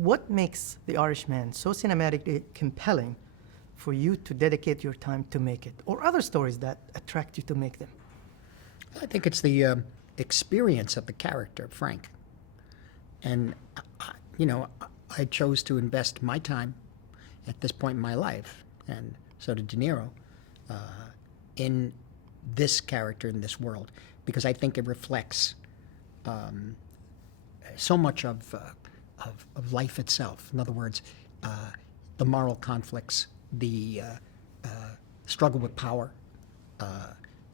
what makes The Irishman so cinematically compelling for you to dedicate your time to make it, or other stories that attract you to make them? I think it's the experience of the character, Frank. And, I chose to invest my time at this point in my life, and so did De Niro, in this character, in this world, because I think it reflects so much of life itself. In other words, the moral conflicts, the struggle with power,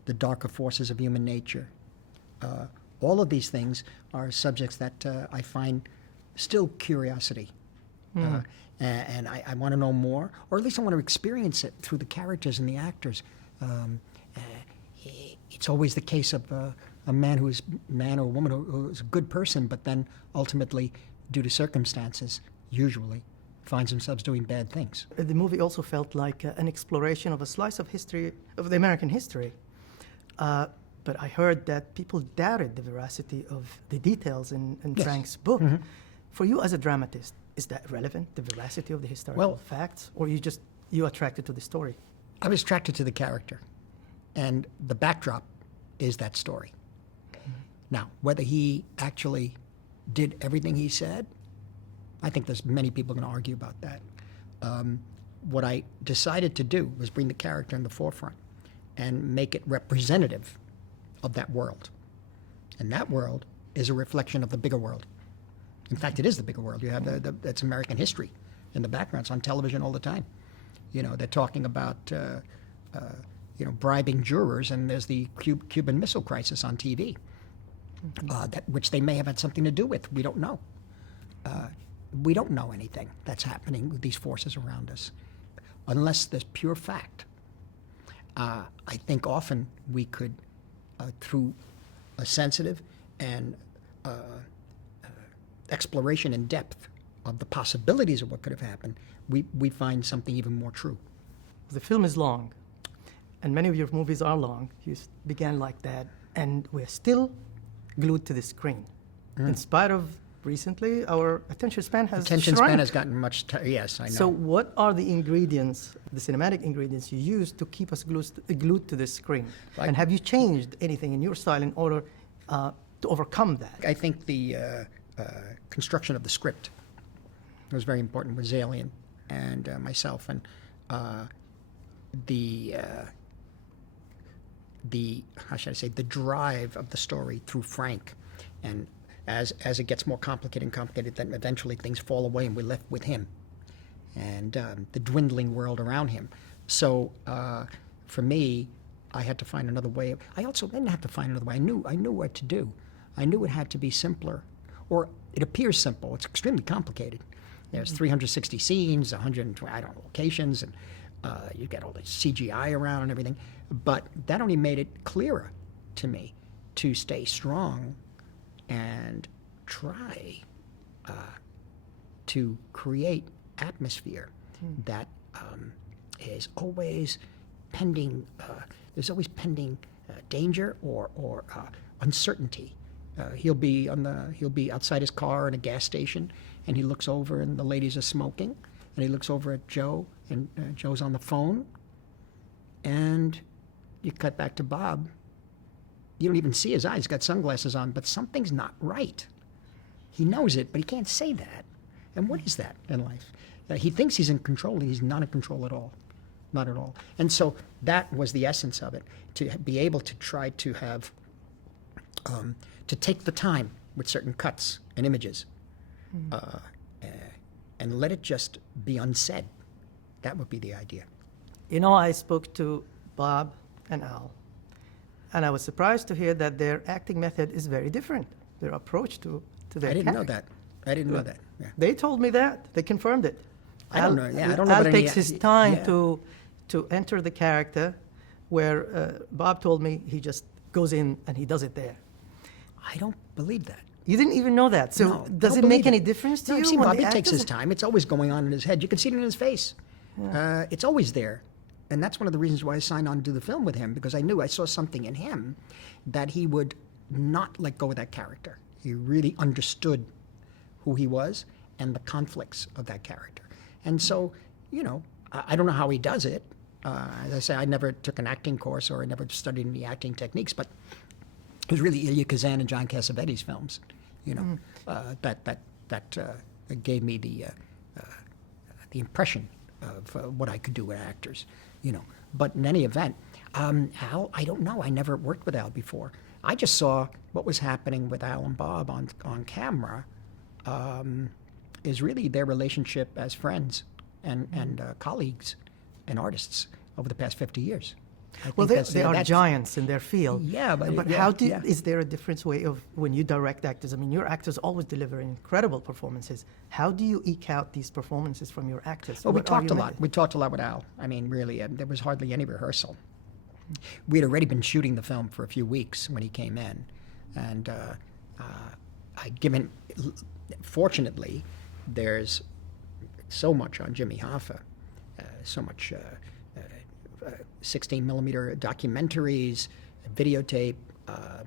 the darker forces of human nature. All of these things are subjects that I find still curiosity. And I want to know more, or at least I want to experience it through the characters and the actors. It's always the case of a man or a woman who is a good person, but then ultimately, due to circumstances, usually, finds themselves doing bad things. The movie also felt like an exploration of a slice of history, of the American history. But I heard that people doubted the veracity of the details in Yes. Frank's book. Mm-hmm. For you as a dramatist, is that relevant, the veracity of the historical facts, or you attracted to the story? I was attracted to the character, and the backdrop is that story. Now, whether he actually did everything he said, I think there's many people going to argue about that. What I decided to do was bring the character in the forefront and make it representative of that world. And that world is a reflection of the bigger world. In fact, it is the bigger world. You have that's American history in the background. It's on television all the time. They're talking about bribing jurors, and there's the Cuban Missile Crisis on TV, which they may have had something to do with. We don't know. We don't know anything that's happening with these forces around us, unless there's pure fact. I think often we could, through a sensitive and exploration in depth of the possibilities of what could have happened, we find something even more true. The film is long, and many of your movies are long. You began like that, and we're still glued to the screen. In spite of recently, our attention span has shrunk. Has gotten much, yes, I know. So what are the ingredients, the cinematic ingredients you use to keep us glued to the screen? Right. And have you changed anything in your style in order to overcome that? I think the construction of the script was very important with Zalian and myself, and the how should I say, the drive of the story through Frank, and as it gets more complicated, then eventually things fall away and we're left with him and the dwindling world around him. So for me, I had to find another way. I also didn't have to find another way. I knew what to do. I knew it had to be simpler, or it appears simple. It's extremely complicated. There's 360 scenes, 120 locations, and you get all the CGI around and everything. But that only made it clearer to me to stay strong and try to create atmosphere that is always pending. There's always pending danger or uncertainty. He'll be outside his car in a gas station, and he looks over, and the ladies are smoking, and he looks over at Joe, and Joe's on the phone, and you cut back to Bob. You don't even see his eyes. He's got sunglasses on, but something's not right. He knows it, but he can't say that. And what is that in life? He thinks he's in control, and he's not in control at all. Not at all. And so that was the essence of it, to be able to try to have, to take the time with certain cuts and images and let it just be unsaid. That would be the idea. I spoke to Bob and Al, and I was surprised to hear that their acting method is very different, their approach to their I didn't know character. that. I didn't know that. Yeah. They told me that. They confirmed it. I don't know. Yeah, I don't know Al about any- takes his time yeah. to enter the character, where Bob told me he just goes in and he does it there. I don't believe that. You didn't even know that. So No, does don't it make believe any it. difference to No, you? I've seen when Bob. the He takes his actors- time. It's always going on in his head. You can see it in his face. It's always there. And that's one of the reasons why I signed on to do the film with him, because I saw something in him that he would not let go of that character. He really understood who he was, and the conflicts of that character. And so, you know, I don't know how he does it. As I say, I never took an acting course or I never studied any acting techniques, but it was really Elia Kazan and John Cassavetes' films, you know, that gave me the impression of what I could do with actors, you know. But in any event, Al, I don't know. I never worked with Al before. I just saw what was happening with Al and Bob on camera is really their relationship as friends and colleagues and artists over the past 50 years. I Well, think they are that's- giants in their field. Yeah, but how yeah. is there a different way of when you direct actors? I mean, your actors always deliver incredible performances. How do you eke out these performances from your actors? Well, we What are talked a your lot. methods? We talked a lot with Al. I mean, really, there was hardly any rehearsal. We had already been shooting the film for a few weeks when he came in, and I'd given. Fortunately, there's so much on Jimmy Hoffa, so much 16 millimeter documentaries, videotape,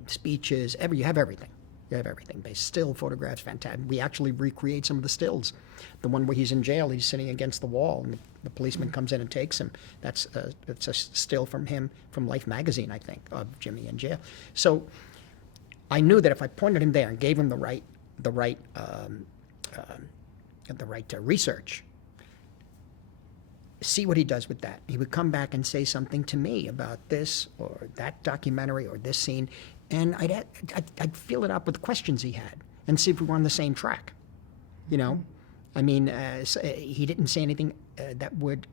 speeches. You have everything. You have everything. They still photographs, fantastic. We actually recreate some of the stills. The one where he's in jail, he's sitting against the wall, and the policeman comes in and takes him. That's a still from him from Life magazine, I think, of Jimmy in jail. So I knew that if I pointed him there and gave him the right research, see what he does with that. He would come back and say something to me about this or that documentary or this scene, and I'd fill it up with questions he had and see if we were on the same track. You know, I mean, he didn't say anything that would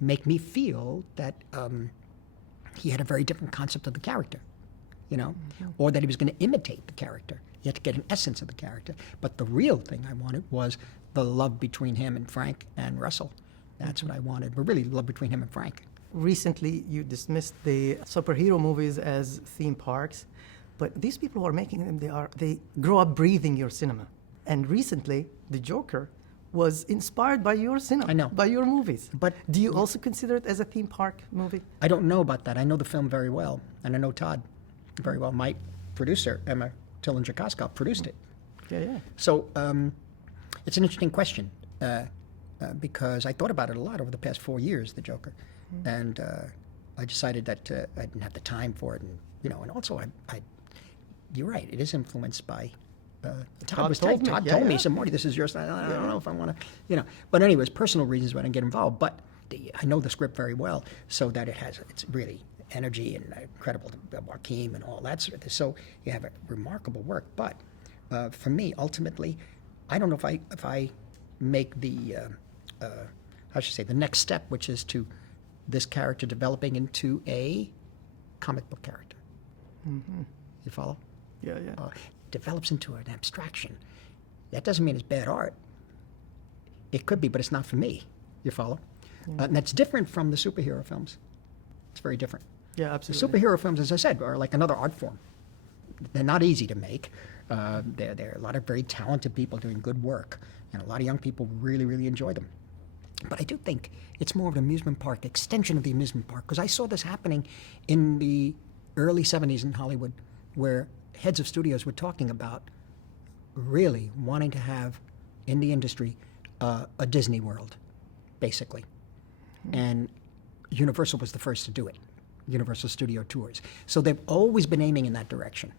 make me feel that he had a very different concept of the character, you know, or that he was going to imitate the character. You had to get an essence of the character. But the real thing I wanted was the love between him and Frank and Russell. That's what I wanted, but really love between him and Frank. Recently, you dismissed the superhero movies as theme parks, but these people who are making them, they grow up breathing your cinema. And recently, The Joker was inspired by your cinema, I know. by your movies. But Do you also consider it as a theme park movie? I don't know about that. I know the film very well, and I know Todd very well. My producer, Emma Tillinger-Koskop, produced it. Yeah. So it's an interesting question because I thought about it a lot over the past 4 years, The Joker, and I decided that I didn't have the time for it, and you know, and also you're right, it is influenced by. Todd told me, he said, Marty, this is yours. I don't know if I want to, you know. But anyways, personal reasons why I didn't get involved. But I know the script very well, so that it's really energy and incredible, Joaquin and all that sort of thing. So you have a remarkable work. But for me, ultimately, I don't know if I make the, the next step, which is to this character developing into a comic book character. Mm-hmm. You follow? Yeah. Develops into an abstraction. That doesn't mean it's bad art. It could be, but it's not for me. You follow? Yeah. And that's different from the superhero films. It's very different. Yeah, The absolutely. superhero films, as I said, are like another art form. They're not easy to make. There are a lot of very talented people doing good work, and a lot of young people really, really enjoy them. But I do think it's more of an amusement park, extension of the amusement park, because I saw this happening in the early 70s in Hollywood, where heads of studios were talking about really wanting to have in the industry a Disney World, basically. And Universal was the first to do it, Universal Studio Tours. So they've always been aiming in that direction.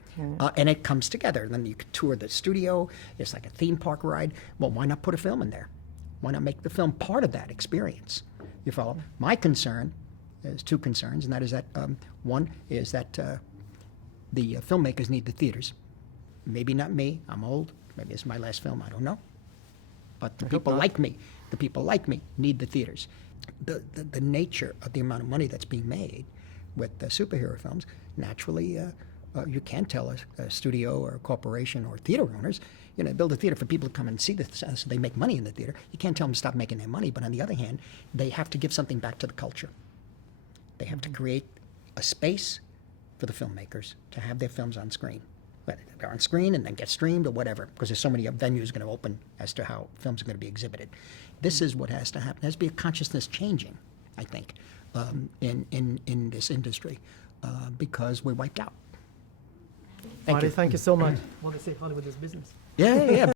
And it comes together. Then you could tour the studio. It's like a theme park ride. Well, why not put a film in there? Why not make the film part of that experience? You follow? My concern is two concerns, and that is that one is that the filmmakers need the theaters. Maybe not me. I'm old. Maybe it's my last film. I don't know. But the people like me, need the theaters. The nature of the amount of money that's being made with superhero films, naturally, you can't tell a studio or a corporation or theater owners, you know, build a theater for people to come and see this, so they make money in the theater. You can't tell them to stop making their money. But on the other hand, they have to give something back to the culture. They have to create a space for the filmmakers to have their films on screen. Whether they're on screen and then get streamed or whatever, because there's so many venues going to open as to how films are going to be exhibited. This is what has to happen. There has to be a consciousness changing, I think, in this industry, because we're wiped out. Marty, thank you so much. Well, they say Hollywood is business. Yeah,